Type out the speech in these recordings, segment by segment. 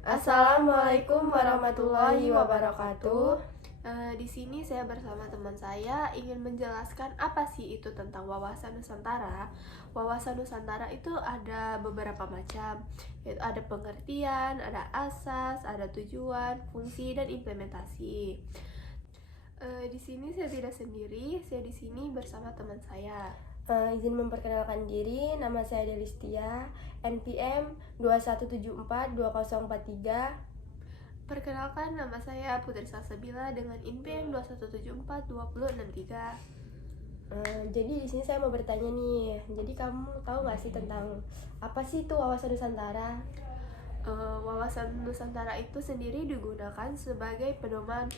Assalamualaikum warahmatullahi wabarakatuh. Di sini saya bersama teman saya ingin menjelaskan apa sih itu tentang wawasan Nusantara. Wawasan Nusantara itu ada beberapa macam, yaitu ada pengertian, ada asas, ada tujuan, fungsi, dan implementasi. Di sini saya tidak sendiri, saya di sini bersama teman saya. Izin memperkenalkan diri, nama saya Delistia, NPM 21742043. Perkenalkan, nama saya Putri Salsabila dengan NPM 21742063. Jadi di sini saya mau bertanya nih, jadi kamu tahu nggak sih tentang apa sih itu wawasan Nusantara? Wawasan Nusantara itu sendiri digunakan sebagai pedoman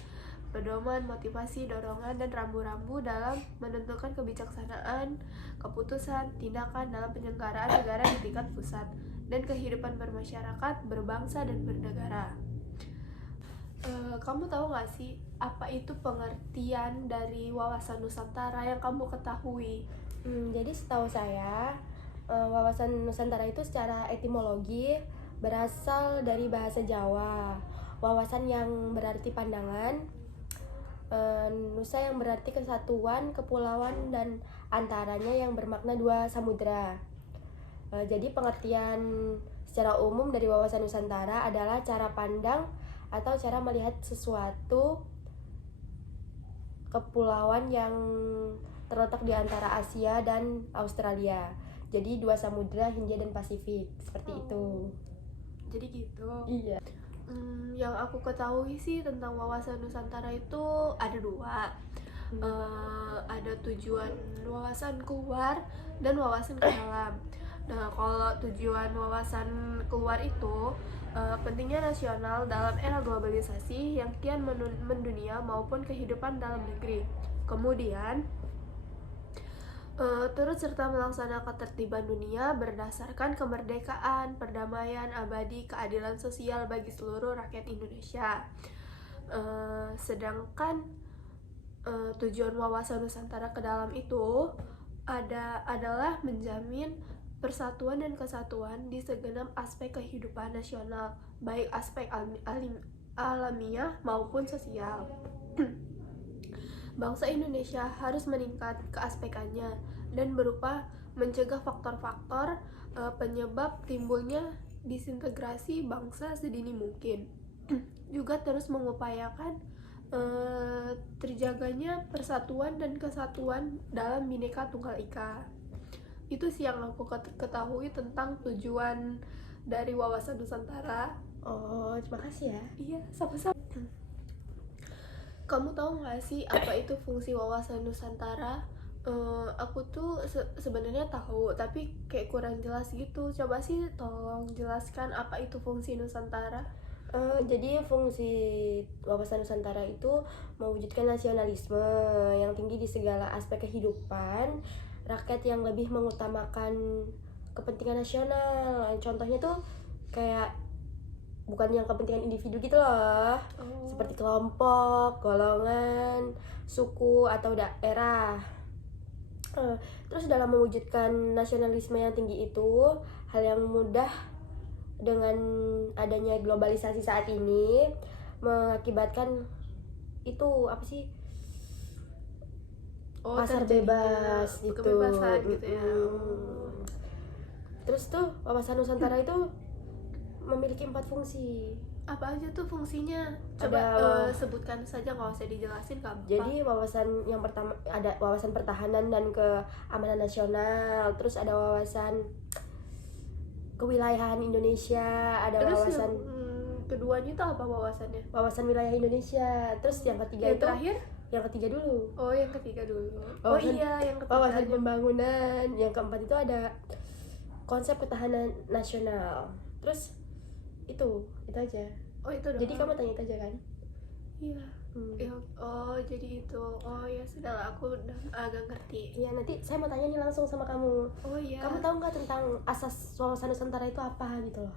motivasi, dorongan, dan rambu-rambu dalam menentukan kebijaksanaan, keputusan, tindakan dalam penyelenggaraan negara di tingkat pusat, dan kehidupan bermasyarakat, berbangsa, dan bernegara. Kamu tahu nggak sih apa itu pengertian dari wawasan Nusantara yang kamu ketahui? Jadi setahu saya, wawasan Nusantara itu secara etimologi berasal dari bahasa Jawa. Wawasan yang berarti pandangan, Nusa yang berarti kesatuan, kepulauan, dan antaranya yang bermakna dua samudra. Jadi pengertian secara umum dari wawasan Nusantara adalah cara pandang atau cara melihat sesuatu kepulauan yang terletak di antara Asia dan Australia. Jadi dua samudra, Hindia dan Pasifik, seperti itu. Jadi gitu. Iya. Yang aku ketahui sih tentang wawasan Nusantara itu ada dua. Ada tujuan wawasan keluar dan wawasan ke dalam. Nah, kalau tujuan wawasan keluar itu pentingnya nasional dalam era globalisasi yang kian mendunia maupun kehidupan dalam negeri. Kemudian turut serta melaksanakan ketertiban dunia berdasarkan kemerdekaan, perdamaian abadi, keadilan sosial bagi seluruh rakyat Indonesia. Sedangkan tujuan wawasan Nusantara ke dalam itu adalah menjamin persatuan dan kesatuan di segenap aspek kehidupan nasional, baik aspek alamiah maupun sosial. Bangsa Indonesia harus meningkat keaspekannya dan berupa mencegah faktor-faktor penyebab timbulnya disintegrasi bangsa sedini mungkin. Juga terus mengupayakan terjaganya persatuan dan kesatuan dalam Bhinneka Tunggal Ika. Itu sih yang aku ketahui tentang tujuan dari wawasan Nusantara. Oh, terima kasih ya. Iya, sama-sama. Kamu tahu nggak sih apa itu fungsi wawasan Nusantara? Aku tuh sebenarnya tahu, tapi kayak kurang jelas gitu. Coba sih tolong jelaskan apa itu fungsi Nusantara. Jadi fungsi wawasan Nusantara itu mewujudkan nasionalisme yang tinggi di segala aspek kehidupan rakyat yang lebih mengutamakan kepentingan nasional. Contohnya tuh kayak bukan yang kepentingan individu gitu loh, seperti kelompok, golongan, suku, atau daerah. Terus dalam mewujudkan nasionalisme yang tinggi itu, hal yang mudah dengan adanya globalisasi saat ini mengakibatkan itu apa sih, pasar bebas gitu, kebebasan gitu ya. Terus tuh wawasan Nusantara itu memiliki 4 fungsi. Apa aja tuh fungsinya? Coba sebutkan saja, nggak usah dijelasin gampang. Jadi wawasan yang pertama ada wawasan pertahanan dan keamanan nasional, terus ada wawasan kewilayahan Indonesia, ada terus wawasan keduanya itu apa wawasannya? Wawasan wilayah Indonesia. Terus yang ketiga yang itu terakhir? Yang ketiga dulu. Oh, yang ketiga dulu. Wawasan, iya, yang ketiga. Wawasan pembangunan. Yang keempat itu ada konsep ketahanan nasional. Terus itu aja. Oh, itu doang. Jadi kamu tanya itu aja kan? Iya. Oh, jadi itu. Oh ya, sudah, aku udah agak ngerti. Iya, nanti saya mau tanya nih langsung sama kamu. Oh iya. Kamu tahu nggak tentang asas wawasan Nusantara itu apa gitu loh?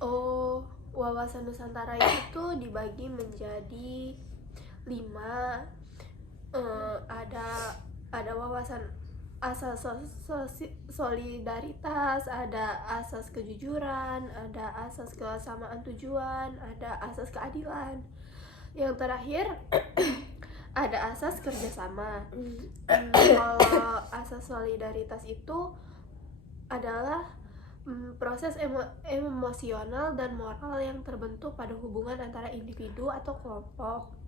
Oh, wawasan Nusantara itu dibagi menjadi 5. Ada wawasan asas solidaritas, ada asas kejujuran, ada asas kesamaan tujuan, ada asas keadilan. Yang terakhir ada asas kerjasama. Kalau asas solidaritas itu adalah proses emosional dan moral yang terbentuk pada hubungan antara individu atau kelompok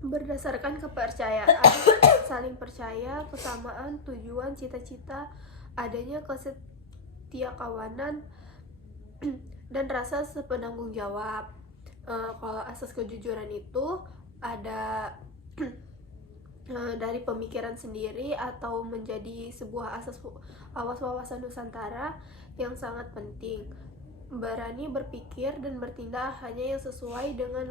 berdasarkan kepercayaan, saling percaya, kesamaan tujuan, cita-cita, adanya kesetiakawanan dan rasa sepenanggung jawab. Kalau asas kejujuran itu ada dari pemikiran sendiri atau menjadi sebuah asas awas wawasan Nusantara yang sangat penting. Berani berpikir dan bertindak hanya yang sesuai dengan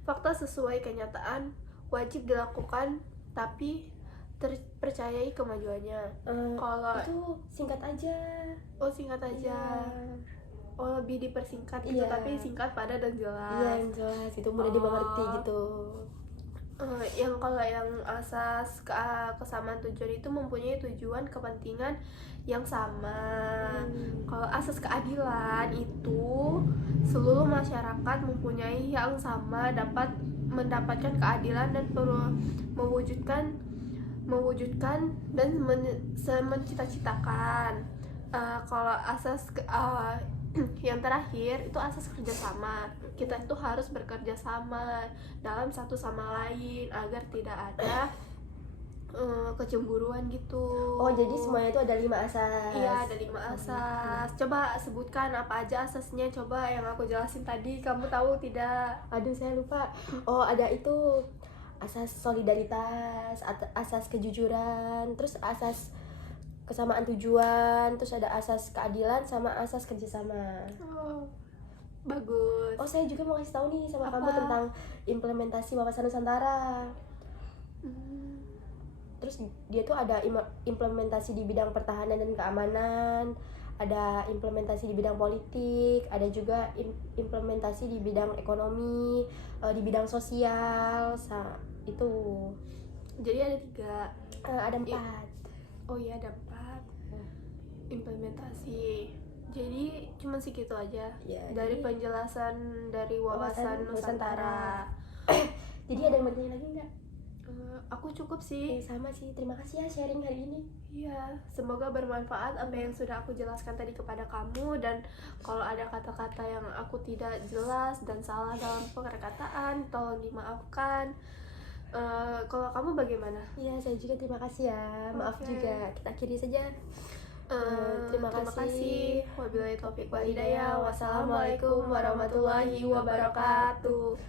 fakta, sesuai kenyataan, wajib dilakukan tapi terpercayai kemajuannya. Kalau itu singkat aja. singkat aja. Iya. Lebih dipersingkat gitu, Iya. tapi singkat, padat dan jelas. Iya, yang jelas itu mudah dimengerti gitu. Yang kalau yang asas kesamaan tujuan itu mempunyai tujuan kepentingan yang sama. Kalau asas keadilan itu seluruh masyarakat mempunyai yang sama, dapat mendapatkan keadilan dan perlu mewujudkan dan mencita-citakan. Kalau asas yang terakhir itu asas kerjasama. Kita itu harus bekerja sama dalam satu sama lain agar tidak ada kecemburuan gitu. Oh, jadi semuanya itu ada 5 asas. Iya, ada 5 asas. Coba sebutkan apa aja asasnya, coba yang aku jelasin tadi, kamu tahu tidak? Aduh, saya lupa. Oh, ada itu asas solidaritas, asas kejujuran, terus asas kesamaan tujuan, terus ada asas keadilan sama asas kerjasama. Bagus. Oh, saya juga mau kasih tahu nih sama Apa? kamu tentang implementasi wawasan Nusantara. Terus dia tuh ada implementasi di bidang pertahanan dan keamanan, ada implementasi di bidang politik, ada juga implementasi di bidang ekonomi, di bidang sosial, itu. Jadi ada 3. Ada 4. Oh iya, ada 4 implementasi. Jadi cuma segitu aja Ya, dari jadi penjelasan dari wawasan Nusantara. Jadi ada yang mau tanya lagi nggak? Aku cukup sih. Sama sih, terima kasih ya sharing hari ini. Iya, semoga bermanfaat apa yang sudah aku jelaskan tadi kepada kamu, dan kalau ada kata-kata yang aku tidak jelas dan salah dalam perkataan, tolong dimaafkan. Kalau kamu bagaimana? Iya, saya juga terima kasih ya. Maaf Oke. juga. Kita akhiri saja. Terima kasih. Wabillahi taufiq wal hidayah. Wassalamualaikum warahmatullahi wabarakatuh.